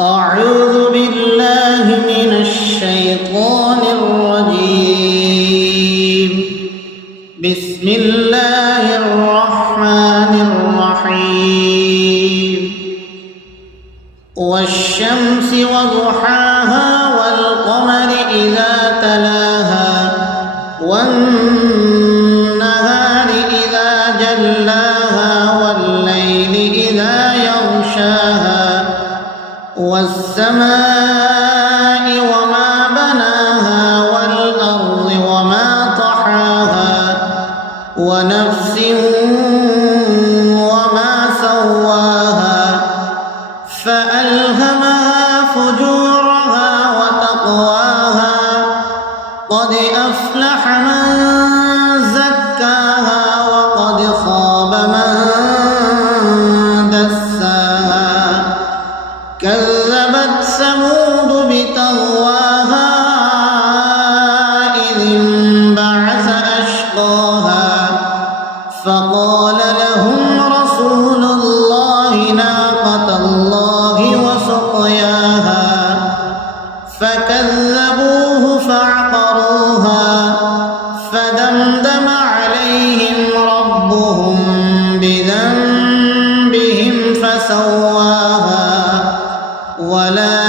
أعوذ بالله من الشيطان الرجيم. بسم الله الرحمن الرحيم. والشمس وضحاها والقمر إذا تلاها والنهار إذا جلاها والليل إذا يغشاها والسماء وما بناها والأرض وما طحاها ونفس وما سواها فألهمها فجورها وتقواها قد أفلح من زكاها وقد خاب من دساها. كذبت ثمود بطغواها إذ انبعث أشقاها فقال لهم رسول الله ناقة الله وسقياها فكذبوه فعقروها فدمدم عليهم ربهم بذنبهم فسواها ولا